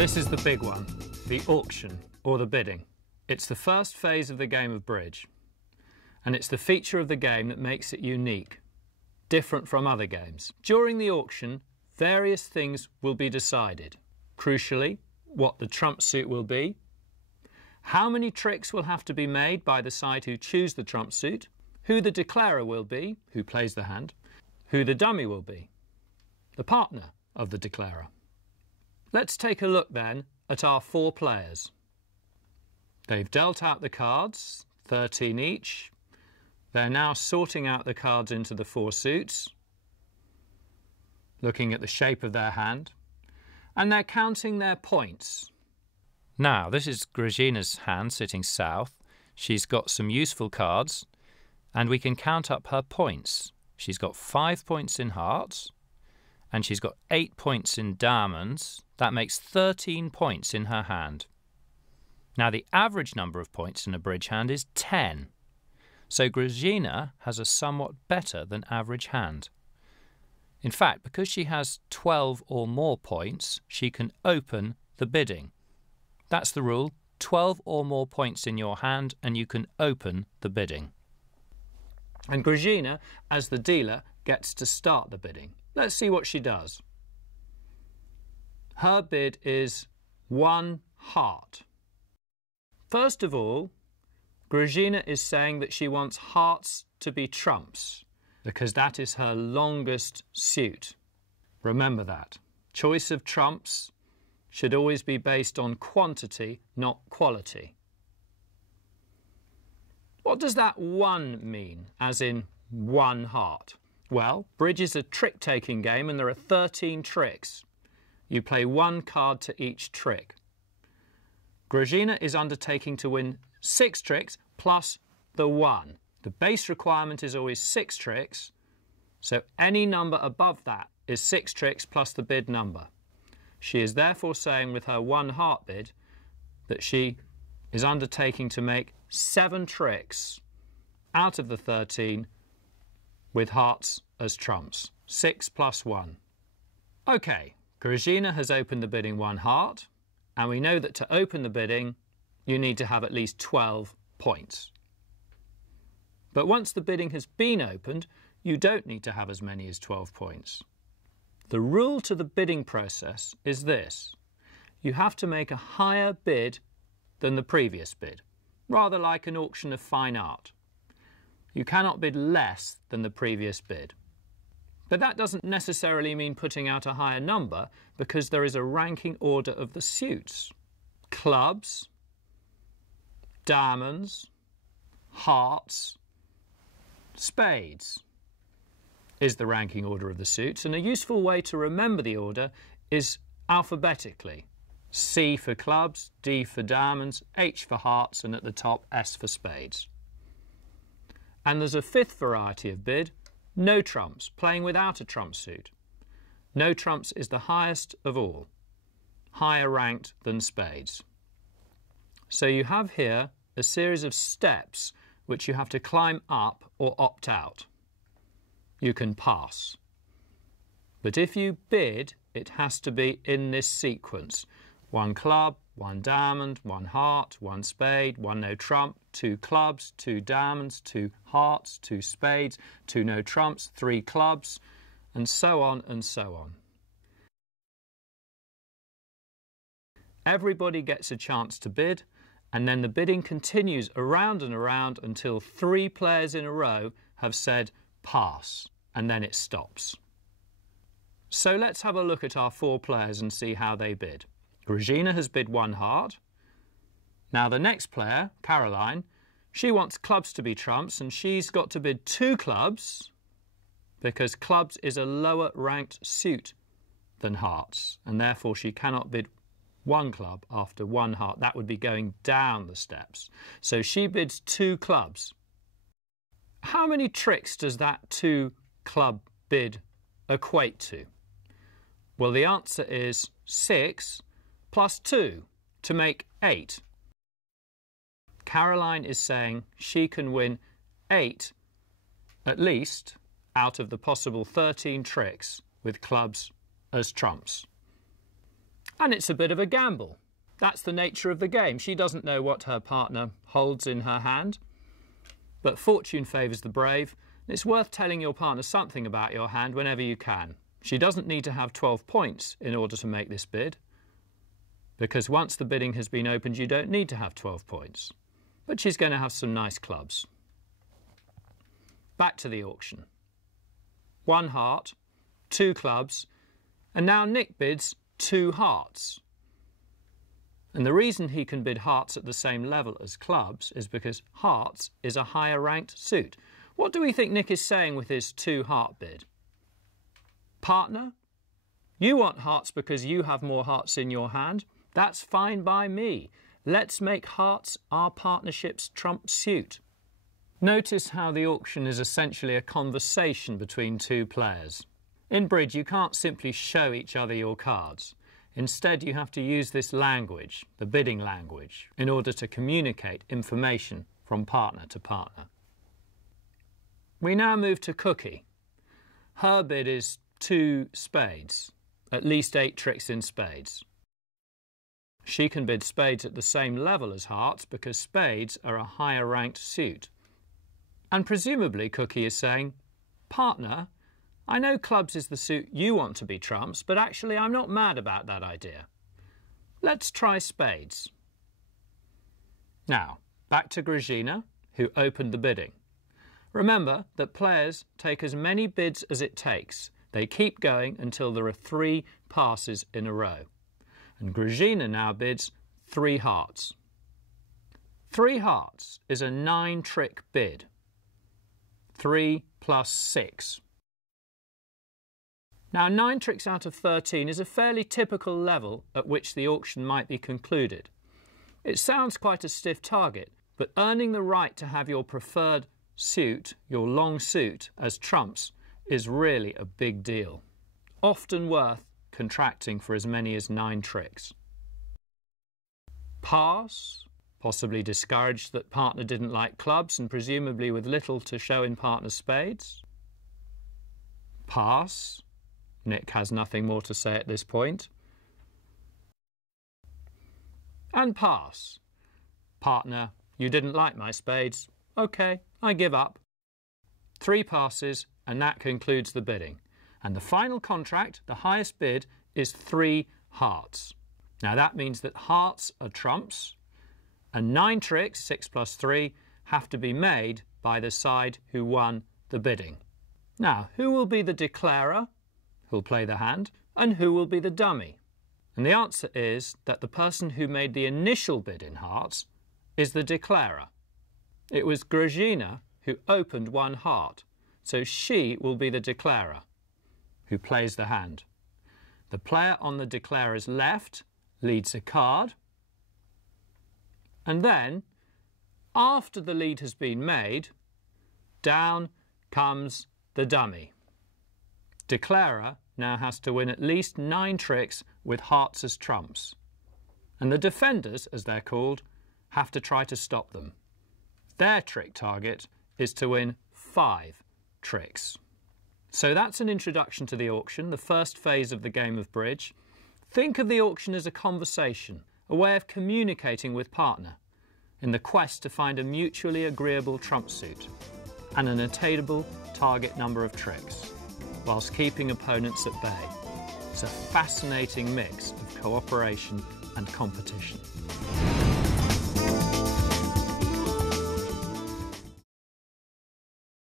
This is the big one, the auction, or the bidding. It's the first phase of the game of bridge, and it's the feature of the game that makes it unique, different from other games. During the auction, various things will be decided. Crucially, what the trump suit will be, how many tricks will have to be made by the side who choose the trump suit, who the declarer will be, who plays the hand, who the dummy will be, the partner of the declarer. Let's take a look then at our 4 players. They've dealt out the cards, 13 each. They're now sorting out the cards into the 4 suits, looking at the shape of their hand, and they're counting their points. Now, this is Grażyna's hand sitting south. She's got some useful cards, and we can count up her points. She's got 5 points in hearts, and she's got 8 points in diamonds. That makes 13 points in her hand. Now, the average number of points in a bridge hand is 10. So Grażyna has a somewhat better than average hand. In fact, because she has 12 or more points, she can open the bidding. That's the rule. 12 or more points in your hand and you can open the bidding. And Grażyna, as the dealer, gets to start the bidding. Let's see what she does. Her bid is 1 heart. First of all, Grażyna is saying that she wants hearts to be trumps because that is her longest suit. Remember that. Choice of trumps should always be based on quantity, not quality. What does that 1 mean, as in 1 heart? Well, bridge is a trick-taking game and there are 13 tricks. You play 1 card to each trick. Grażyna is undertaking to win 6 tricks plus the 1. The base requirement is always 6 tricks, so any number above that is 6 tricks plus the bid number. She is therefore saying with her 1 heart bid that she is undertaking to make 7 tricks out of the 13 with hearts as trumps. 6 plus 1. OK, Grażyna has opened the bidding 1 heart, and we know that to open the bidding you need to have at least 12 points. But once the bidding has been opened, you don't need to have as many as 12 points. The rule to the bidding process is this. You have to make a higher bid than the previous bid, rather like an auction of fine art. You cannot bid less than the previous bid. But that doesn't necessarily mean putting out a higher number because there is a ranking order of the suits. Clubs, diamonds, hearts, spades is the ranking order of the suits, and a useful way to remember the order is alphabetically. C for clubs, D for diamonds, H for hearts, and at the top S for spades. And there's a 5th variety of bid, no trumps, playing without a trump suit. No trumps is the highest of all, higher ranked than spades. So you have here a series of steps which you have to climb up or opt out. You can pass. But if you bid, it has to be in this sequence. 1 club, 1 diamond, 1 heart, 1 spade, 1 no trump, 2 clubs, 2 diamonds, 2 hearts, 2 spades, 2 no trumps, 3 clubs, and so on and so on. Everybody gets a chance to bid, and then the bidding continues around and around until 3 players in a row have said pass, and then it stops. So let's have a look at our 4 players and see how they bid. Grażyna has bid 1 heart. Now the next player, Caroline, she wants clubs to be trumps and she's got to bid 2 clubs because clubs is a lower ranked suit than hearts and therefore she cannot bid 1 club after 1 heart. That would be going down the steps. So she bids 2 clubs. How many tricks does that 2 club bid equate to? Well, the answer is 6 plus 2 to make 8. Caroline is saying she can win 8 at least out of the possible 13 tricks with clubs as trumps. And it's a bit of a gamble. That's the nature of the game. She doesn't know what her partner holds in her hand, but fortune favours the brave. It's worth telling your partner something about your hand whenever you can. She doesn't need to have 12 points in order to make this bid, because once the bidding has been opened, you don't need to have 12 points. But she's going to have some nice clubs. Back to the auction. 1 heart, 2 clubs, and now Nick bids 2 hearts. And the reason he can bid hearts at the same level as clubs is because hearts is a higher ranked suit. What do we think Nick is saying with his 2 heart bid? Partner, you want hearts because you have more hearts in your hand. That's fine by me. Let's make hearts our partnership's trump suit. Notice how the auction is essentially a conversation between 2 players. In bridge, you can't simply show each other your cards. Instead, you have to use this language, the bidding language, in order to communicate information from partner to partner. We now move to Cookie. Her bid is 2 spades, at least 8 tricks in spades. She can bid spades at the same level as hearts because spades are a higher ranked suit. And presumably Cookie is saying, partner, I know clubs is the suit you want to be trumps, but actually I'm not mad about that idea. Let's try spades. Now, back to Grażyna, who opened the bidding. Remember that players take as many bids as it takes. They keep going until there are 3 passes in a row. And Grażyna now bids 3 hearts. 3 hearts is a 9-trick bid. 3 plus 6. Now 9 tricks out of 13 is a fairly typical level at which the auction might be concluded. It sounds quite a stiff target, but earning the right to have your preferred suit, your long suit, as trumps is really a big deal. Often worth contracting for as many as 9 tricks. Pass, possibly discouraged that partner didn't like clubs and presumably with little to show in partner's spades. Pass. Nick has nothing more to say at this point. And pass. Partner, you didn't like my spades. OK, I give up. 3 passes and that concludes the bidding. And the final contract, the highest bid, is 3 hearts. Now that means that hearts are trumps and 9 tricks, 6 plus 3, have to be made by the side who won the bidding. Now, who will be the declarer, who'll play the hand, and who will be the dummy? And the answer is that the person who made the initial bid in hearts is the declarer. It was Grażyna who opened 1 heart, so she will be the declarer who plays the hand. The player on the declarer's left leads a card, and then, after the lead has been made, down comes the dummy. Declarer now has to win at least 9 tricks with hearts as trumps, and the defenders, as they're called, have to try to stop them. Their trick target is to win 5 tricks. So that's an introduction to the auction, the first phase of the game of bridge. Think of the auction as a conversation, a way of communicating with partner in the quest to find a mutually agreeable trump suit and an attainable target number of tricks, whilst keeping opponents at bay. It's a fascinating mix of cooperation and competition.